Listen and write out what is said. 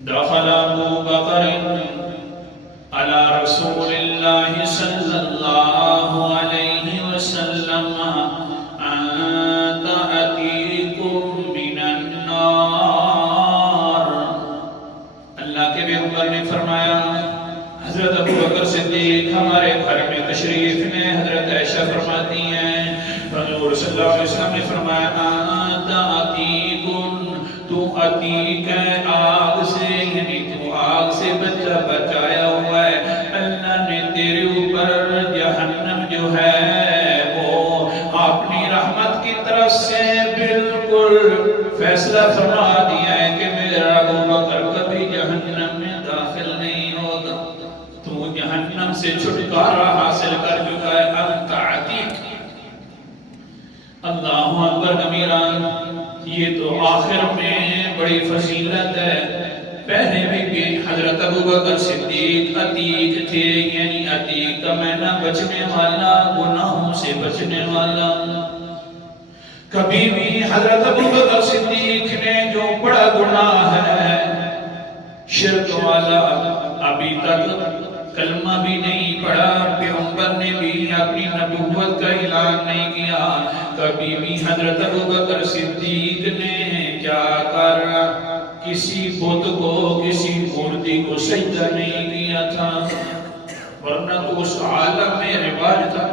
دخل ابو بکر علی رسول اللہ صلی اللہ علیہ وسلم انت اتیکم من النار۔ اللہ کے پیغمبر نے فرمایا، حضرت ابو بکر صدیق ہمارے گھر میں تشریف نے۔ حضرت عائشہ فرماتی ہیں حضور صلی اللہ علیہ وسلم نے فرمایا انت اتیکم، تو عتیق ہے آگ سے، یعنی تو آگ سے بچایا ہوا ہے۔ اللہ نے تیرے اوپر جہنم جو ہے وہ اپنی رحمت کی طرف سے بالکل فیصلہ فرما دیا ہے کہ میرا ابو بکر کبھی جہنم میں داخل نہیں ہوگا۔ تو جہنم سے چھٹکارا حاصل کر چکا ہے۔ انت عتیق، اللہ اکبر کبیرہ۔ یہ تو آخر میں بڑی فضیلت ہے۔ پہلے بھی کہ حضرت ابو بکر صدیق عتیق تھے، یعنی عتیق کا معنی بچنے والا، گناہوں سے بچنے والا۔ کبھی بھی حضرت ابو بکر صدیق نے جو بڑا گناہ ہے شرک والا، ابھی تک کلمہ بھی نہیں پڑھا، پیغمبر نے بھی اپنی نبوت کا اعلان نہیں کیا، کبھی بھی حضرت ابو بکر صدیق نے کیا کر کسی بت کو، کسی مورتی کو سجدہ نہیں کیا تھا، ورنہ تو اس عالم میں رواج تھا